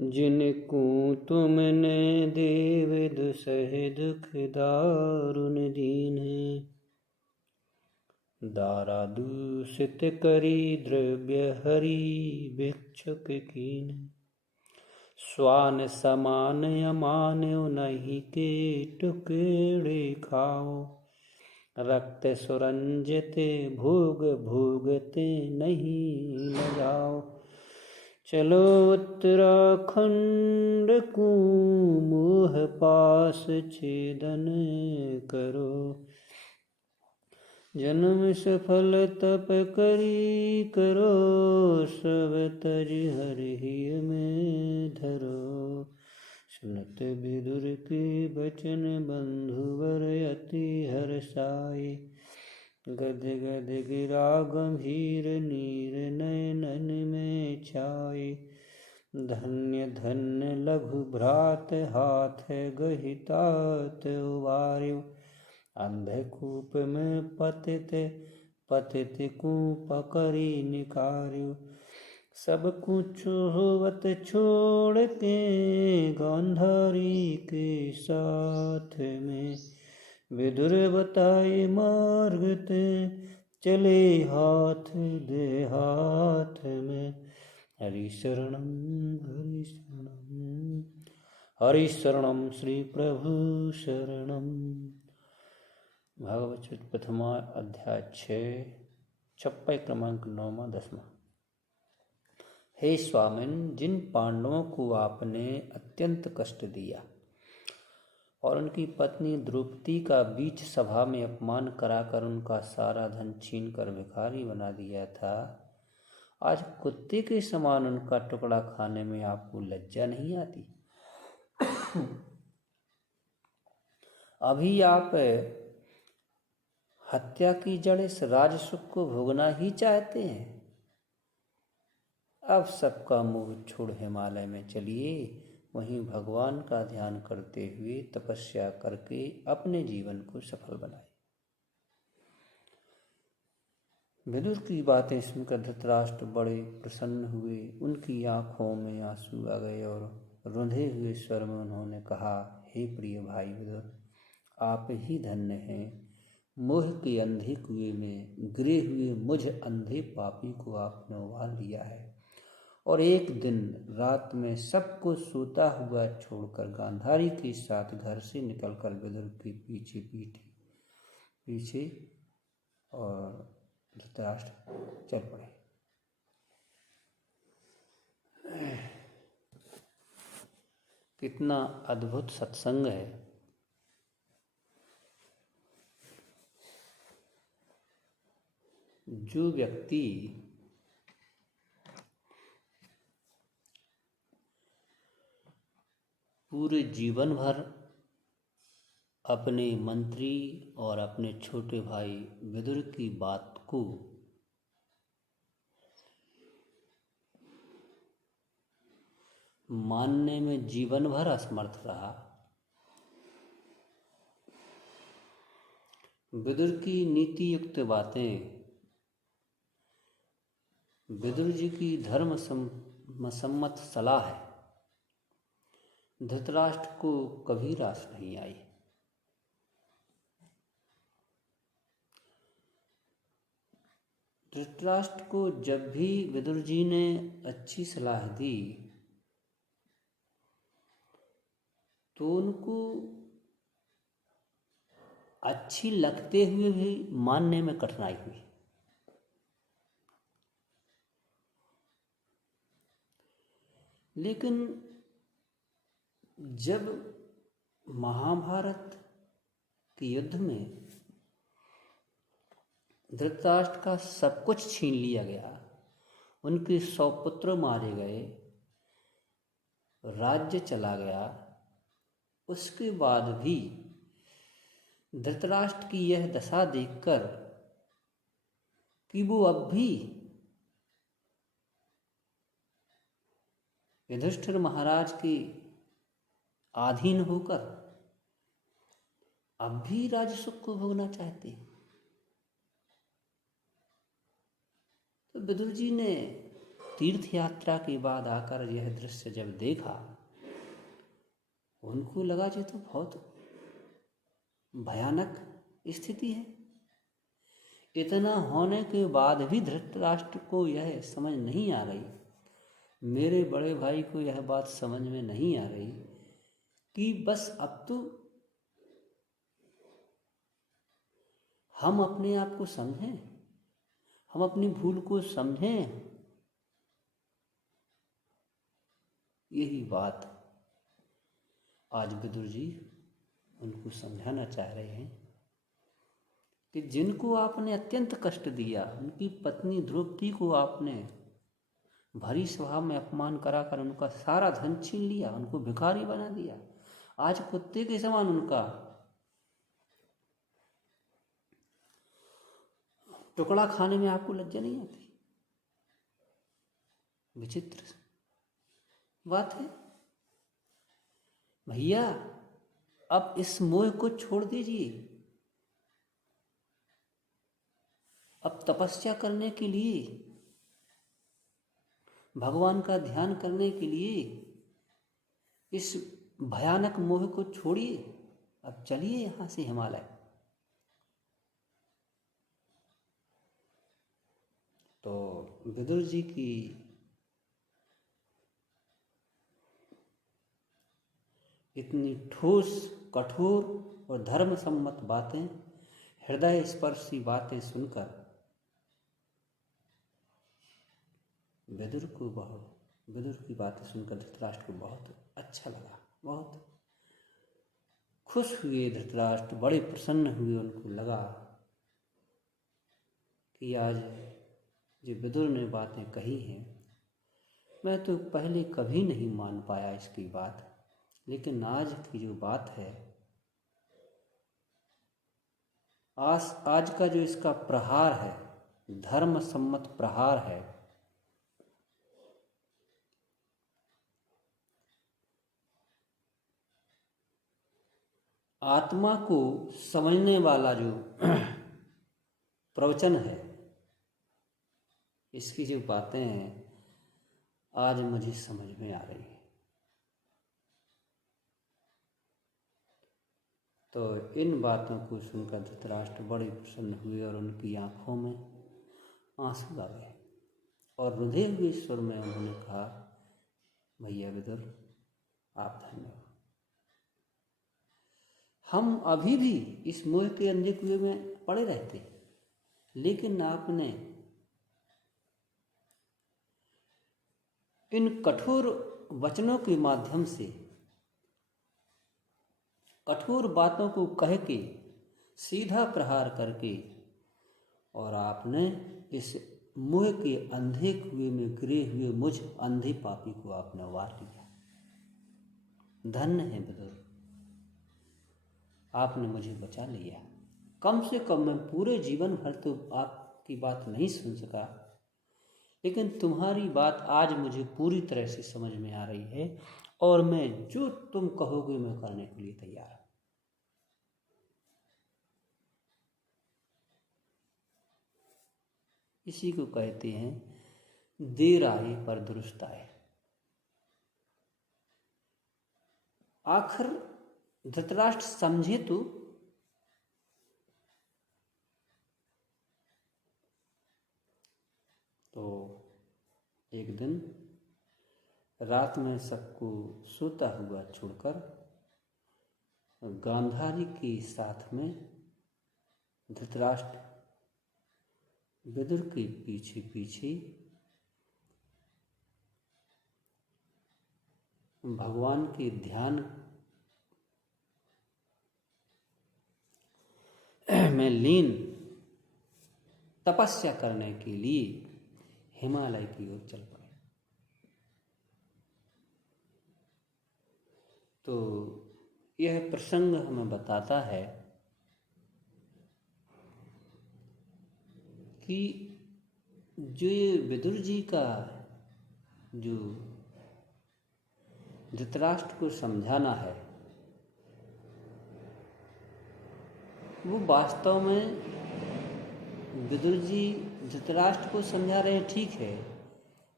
जिनको तुमने देव दुसह दुख दारुण दीन्हे। दारा दूषित करी द्रव्य हरि भिक्षुक कीन्हे। स्वान समान अमान उन्हीं के टुकड़े खाओ। रक्त सुरंजित भोग भोगते नहीं लगाओ। चलो उत्तराखंड को मोह पास छेदन करो। जन्म सफल तप करी करो। सब तज हरि में धरो। सुनत विदुर के बचन बंधुवर अति हर्षाए। गद गद गिरा गंभीर नीर नयनन में छाए। धन्य धन्य लघु भ्रात हाथ गहितात उबार्यो। अंधकूप में पतित पतित कूप करी निकार्यो। सब कुछ होवत छोड़ के गांधारी के साथ में। विदुर बताए मार्ग ते चले हाथ दे हाथ में। हरि शरणम हरि शरणम हरि शरणम श्री प्रभु शरणम। भागवत चरित प्रथमा अध्याय 6 छप्पय क्रमांक 9वां 10वां। हे स्वामिन, जिन पांडवों को आपने अत्यंत कष्ट दिया और उनकी पत्नी द्रौपदी का बीच सभा में अपमान कराकर उनका सारा धन छीन कर भिखारी बना दिया था, आज कुत्ते के समान उनका टुकड़ा खाने में आपको लज्जा नहीं आती? अभी आप हत्या की जड़ इस राजसुख को भोगना ही चाहते हैं। अब सबका मुंह छोड़ हिमालय में चलिए, वहीं भगवान का ध्यान करते हुए तपस्या करके अपने जीवन को सफल बनाए। विदुर की बातें सुनकर धृतराष्ट्र बड़े प्रसन्न हुए। उनकी आंखों में आंसू आ गए और रुंधे हुए स्वर में उन्होंने कहा, हे प्रिय भाई विदुर, आप ही धन्य हैं। मोह के अंधे कुएं में गिरे हुए मुझ अंधे पापी को आपने उबार लिया है और एक दिन रात में सबको सोता हुआ छोड़कर गांधारी के साथ घर से निकलकर विदुर के पीछे और धृतराष्ट्र चल पड़े। कितना अद्भुत सत्संग है। जो व्यक्ति पूरे जीवन भर अपने मंत्री और अपने छोटे भाई विदुर की बात को मानने में जीवन भर असमर्थ रहा, विदुर की नीति युक्त बातें, विदुर जी की धर्म सम्मत सलाह है, धृतराष्ट्र को कभी रास नहीं आई। धृतराष्ट्र को जब भी विदुर जी ने अच्छी सलाह दी तो उनको अच्छी लगते हुए भी मानने में कठिनाई हुई। लेकिन जब महाभारत के युद्ध में धृतराष्ट्र का सब कुछ छीन लिया गया, उनके 100 पुत्र मारे गए, राज्य चला गया, उसके बाद भी धृतराष्ट्र की यह दशा देखकर कि वो अब भी युधिष्ठिर महाराज के अधीन होकर अब भी राजसुख को भोगना चाहते हैं, तो विदुर जी ने तीर्थ यात्रा के बाद आकर यह दृश्य जब देखा, उनको लगा ये तो बहुत भयानक स्थिति है। इतना होने के बाद भी धृतराष्ट्र को यह समझ नहीं आ रही, मेरे बड़े भाई को यह बात समझ में नहीं आ रही कि बस अब तो हम अपने आप को समझें, हम अपनी भूल को समझें। यही बात आज विदुर जी उनको समझाना चाह रहे हैं कि जिनको आपने अत्यंत कष्ट दिया, उनकी पत्नी द्रौपदी को आपने भरी सभा में अपमान कराकर उनका सारा धन छीन लिया, उनको भिखारी बना दिया, आज कुत्ते के समान उनका टुकड़ा खाने में आपको लज्जा नहीं आती। विचित्र बात है भैया। अब इस मोह को छोड़ दीजिए। अब तपस्या करने के लिए, भगवान का ध्यान करने के लिए इस भयानक मोह को छोड़िए। अब चलिए यहाँ से हिमालय। तो विदुर जी की इतनी ठोस, कठोर और धर्म सम्मत बातें, हृदय स्पर्शी बातें सुनकर विदुर की बातें सुनकर धृतराष्ट्र को बहुत अच्छा लगा, बहुत खुश हुए धृतराष्ट्र, बड़े प्रसन्न हुए। उनको लगा कि आज जो विदुर ने बातें कही हैं, मैं तो पहले कभी नहीं मान पाया इसकी बात, लेकिन आज की जो बात है, आज का जो इसका प्रहार है, धर्म सम्मत प्रहार है, आत्मा को समझने वाला जो प्रवचन है, इसकी जो बातें हैं आज मुझे समझ में आ रही है। तो इन बातों को सुनकर धृतराष्ट्र बड़े प्रसन्न हुए और उनकी आंखों में आंसू आ गए और रुंधे हुए स्वर में उन्होंने कहा, भैया विदुर, आप धन्य हो। हम अभी भी इस मोह के अंधे कुएं में पड़े रहते, लेकिन आपने इन कठोर वचनों के माध्यम से, कठोर बातों को कह के, सीधा प्रहार करके, और आपने इस मोह के अंधे कुएं में गिरे हुए मुझ अंधे पापी को आपने उबार लिया। धन्य है विदुर, आपने मुझे बचा लिया। कम से कम मैं पूरे जीवन भर तो आपकी बात नहीं सुन सका, लेकिन तुम्हारी बात आज मुझे पूरी तरह से समझ में आ रही है और मैं जो तुम कहोगे मैं करने के लिए तैयार हूं। इसी को कहते हैं देर आए पर दुरुस्त आए। आखिर धृतराष्ट्र समझे तो एक दिन रात में सबको सोता हुआ छोड़कर गांधारी के साथ में धृतराष्ट्र विदुर के पीछे पीछे भगवान के ध्यान में लीन तपस्या करने के लिए हिमालय की ओर चल पड़े। तो यह प्रसंग हमें बताता है कि जो ये विदुर जी का जो धृतराष्ट्र को समझाना है, वो वास्तव में विदुर जी धृतराष्ट्र को समझा रहे ठीक है,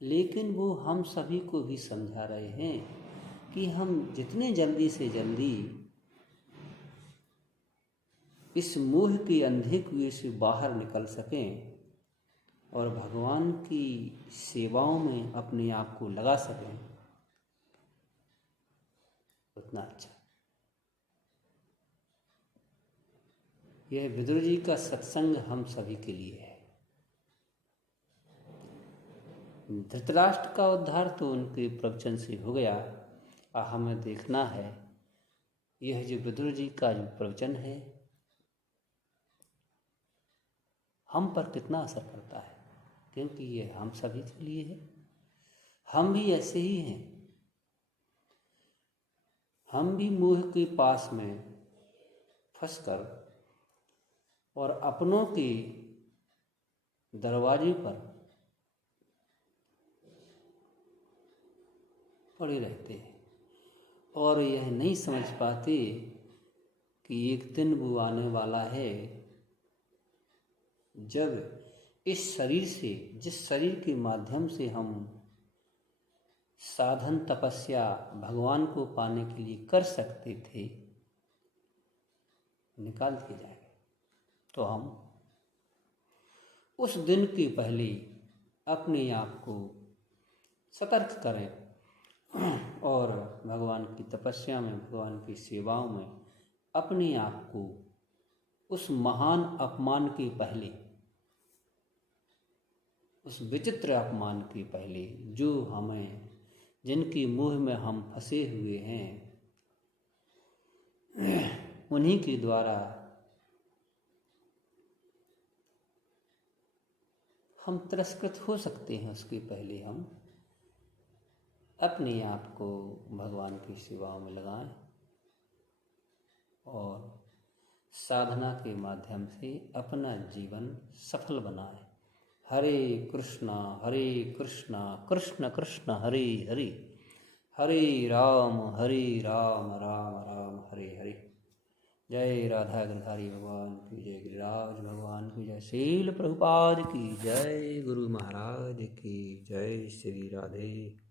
लेकिन वो हम सभी को भी समझा रहे हैं कि हम जितने जल्दी से जल्दी इस मोह के अंधे कुएं से बाहर निकल सकें और भगवान की सेवाओं में अपने आप को लगा सकें, उतना अच्छा। यह विदुर जी का सत्संग हम सभी के लिए है। धृतराष्ट्र का उद्धार तो उनके प्रवचन से हो गया, और हमें देखना है यह जो विदुर जी का जो प्रवचन है हम पर कितना असर करता है, क्योंकि यह हम सभी के लिए है। हम भी ऐसे ही हैं, हम भी मोह के पास में फंसकर और अपनों के दरवाजे पर पड़े रहते हैं और यह नहीं समझ पाते कि एक दिन वो आने वाला है जब इस शरीर से, जिस शरीर के माध्यम से हम साधन तपस्या भगवान को पाने के लिए कर सकते थे, निकाल दिए जाएंगे, तो हम उस दिन के पहले अपने आप को सतर्क करें और भगवान की तपस्या में, भगवान की सेवाओं में अपने आप को उस महान अपमान के पहले, उस विचित्र अपमान के पहले जो हमें, जिनके मोह में हम फंसे हुए हैं, उन्हीं के द्वारा हम तिरस्कृत हो सकते हैं, उसके पहले हम अपने आप को भगवान की सेवाओं में लगाएं और साधना के माध्यम से अपना जीवन सफल बनाएं। हरे कृष्णा कृष्ण कृष्ण हरे हरे, हरे राम राम राम हरे हरे। जय राधा गिरधारी भगवान की जय, गिरिराज भगवान की जय, शील प्रभुपाद की जय, गुरु महाराज की जय, श्री राधे।